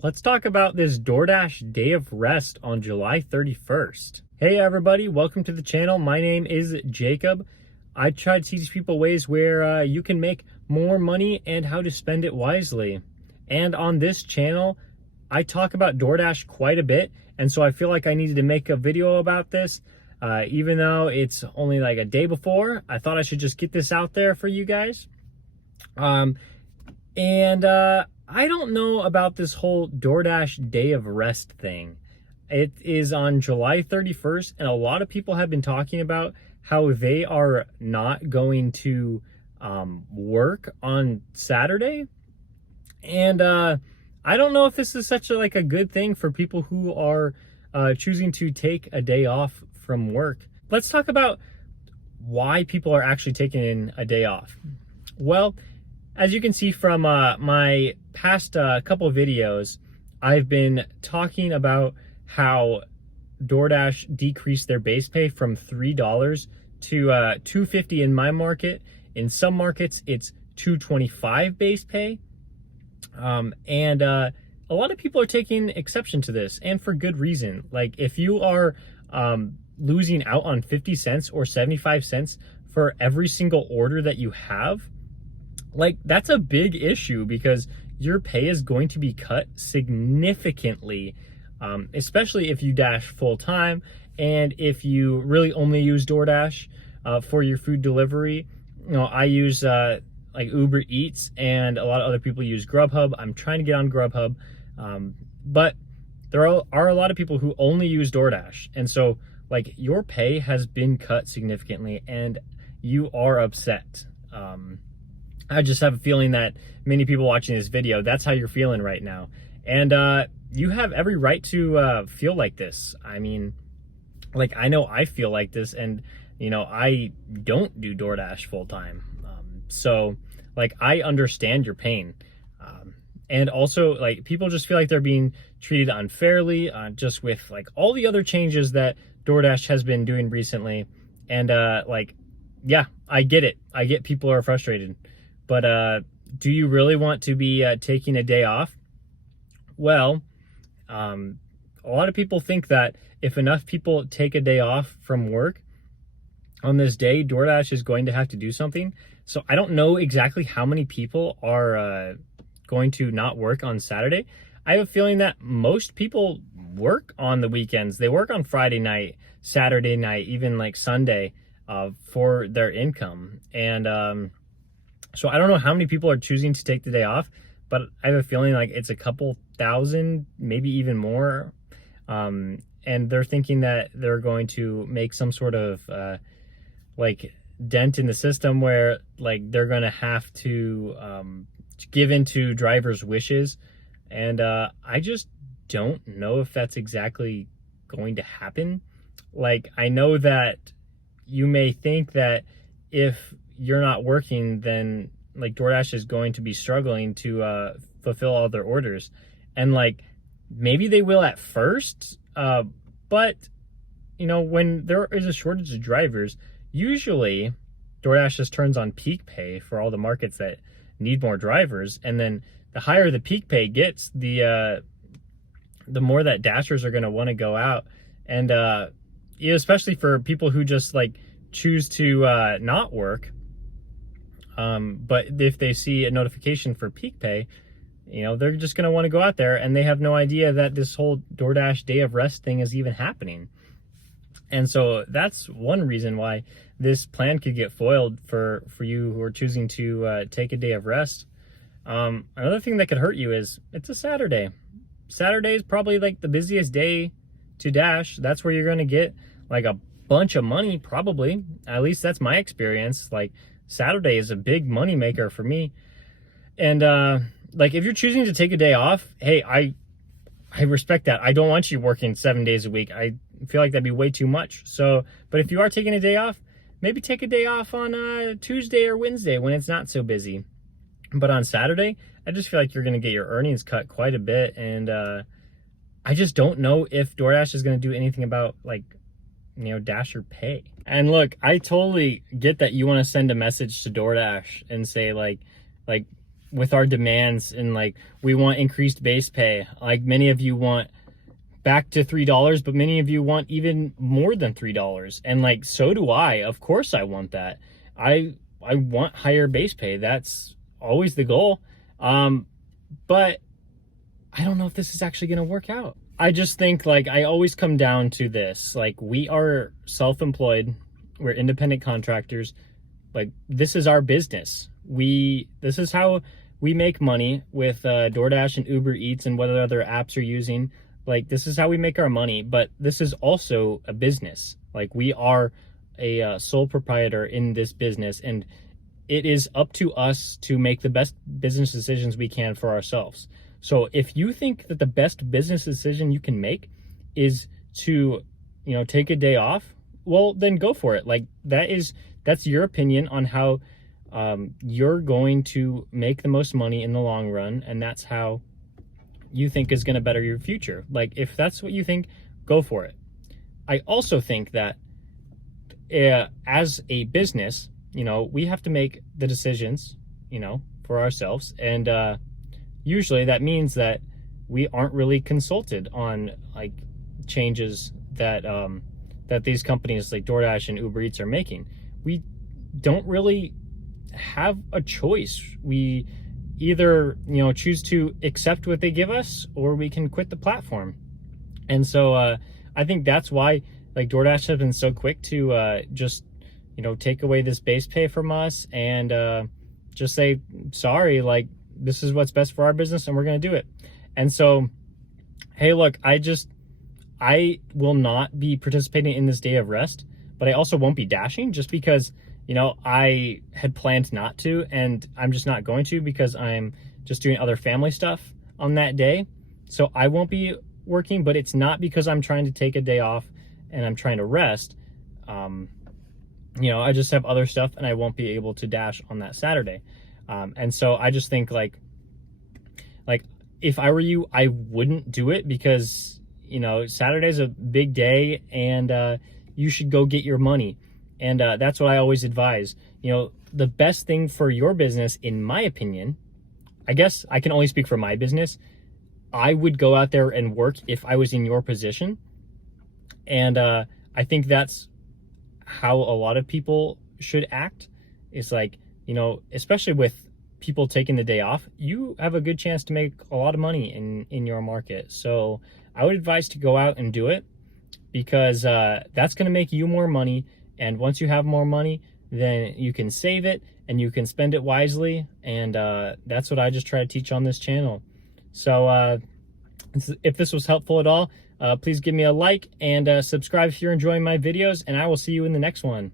Let's talk about this DoorDash day of rest on July 31st. Hey everybody, welcome to the channel. My name is Jacob. I try to teach people ways where you can make more money and how to spend it wisely. And on this channel, I talk about DoorDash quite a bit, and so I feel like I needed to make a video about this. Even though it's only like a day before, I thought I should just get this out there for you guys. I don't know about this whole DoorDash day of rest thing. It is on July 31st, and a lot of people have been talking about how they are not going to work on Saturday. And I don't know if this is such a good thing for people who are choosing to take a day off from work. Let's talk about why people are actually taking a day off. Well, as you can see from my past couple of videos, I've been talking about how DoorDash decreased their base pay from $3 to $2.50 in my market. In some markets, it's $2.25 base pay. A lot of people are taking exception to this, and for good reason. Like, if you are losing out on 50 cents or 75 cents for every single order that you have, that's a big issue, because your pay is going to be cut significantly, especially if you dash full time and if you really only use DoorDash for your food delivery. You know, I use like Uber Eats, and a lot of other people use Grubhub. I'm trying to get on Grubhub, but there are a lot of people who only use DoorDash, and so your pay has been cut significantly, and you are upset. I just have a feeling that many people watching this video, that's how you're feeling right now. And you have every right to feel like this. I mean, I know I feel like this, and, you know, I don't do DoorDash full time. So, I understand your pain. And also, people just feel like they're being treated unfairly, just with, all the other changes that DoorDash has been doing recently. And, yeah, I get it. I get people are frustrated. But do you really want to be taking a day off? Well, a lot of people think that if enough people take a day off from work on this day, DoorDash is going to have to do something. So I don't know exactly how many people are going to not work on Saturday. I have a feeling that most people work on the weekends. They work on Friday night, Saturday night, even Sunday for their income. And so I don't know how many people are choosing to take the day off, but I have a feeling it's a couple thousand, maybe even more. And they're thinking that they're going to make some sort of dent in the system where they're going to have to give into drivers' wishes. And I just don't know if that's exactly going to happen. I know that you may think that if you're not working, then DoorDash is going to be struggling to fulfill all their orders. And maybe they will at first, but you know, when there is a shortage of drivers, usually DoorDash just turns on peak pay for all the markets that need more drivers. And then the higher the peak pay gets, the more that Dashers are going to want to go out. And especially for people who just choose to not work. But if they see a notification for peak pay, you know, they're just going to want to go out there, and they have no idea that this whole DoorDash day of rest thing is even happening. And so that's one reason why this plan could get foiled for you who are choosing to take a day of rest. Another thing that could hurt you is it's a Saturday. Saturday is probably the busiest day to dash. That's where you're going to get a bunch of money, probably. At least that's my experience. Saturday is a big money maker for me. And if you're choosing to take a day off, hey, I respect that. I don't want you working 7 days a week. I feel like that'd be way too much. So, but if you are taking a day off, maybe take a day off on Tuesday or Wednesday when it's not so busy. But on Saturday, I just feel like you're going to get your earnings cut quite a bit. And I just don't know if DoorDash is going to do anything about Dasher pay. And look, I totally get that you want to send a message to DoorDash and say with our demands, and like we want increased base pay. Like many of you want back to $3, but many of you want even more than $3. And like, so do I. Of course I want that. I want higher base pay. That's always the goal. But I don't know if this is actually going to work out. I just think, like, I always come down to this. Like, we are self-employed. We're independent contractors. Like, this is our business. This is how we make money with DoorDash and Uber Eats and what other apps you're using. Like, this is how we make our money. But this is also a business. Like, we are a sole proprietor in this business, and it is up to us to make the best business decisions we can for ourselves. So if you think that the best business decision you can make is to, take a day off, well, then go for it. Like, that's your opinion on how you're going to make the most money in the long run, and that's how you think is going to better your future. Like, if that's what you think, go for it. I also think that as a business, we have to make the decisions, for ourselves, and usually that means that we aren't really consulted on like changes that that these companies like DoorDash and Uber Eats are making. We don't really have a choice. We either, choose to accept what they give us, or we can quit the platform. And so I think that's why like DoorDash has been so quick to just, take away this base pay from us and just say, sorry, like, this is what's best for our business and we're going to do it. And so, hey, look, I will not be participating in this day of rest, but I also won't be dashing just because, I had planned not to, and I'm just not going to because I'm just doing other family stuff on that day. So I won't be working, but it's not because I'm trying to take a day off and I'm trying to rest. I just have other stuff and I won't be able to dash on that Saturday. And so I just think like if I were you, I wouldn't do it because, Saturday's a big day and you should go get your money. And that's what I always advise. The best thing for your business, in my opinion, I guess I can only speak for my business. I would go out there and work if I was in your position. And I think that's how a lot of people should act. It's like, especially with people taking the day off, you have a good chance to make a lot of money in your market. So I would advise to go out and do it because that's going to make you more money. And once you have more money, then you can save it and you can spend it wisely. And that's what I just try to teach on this channel. So if this was helpful at all, please give me a like and subscribe if you're enjoying my videos, and I will see you in the next one.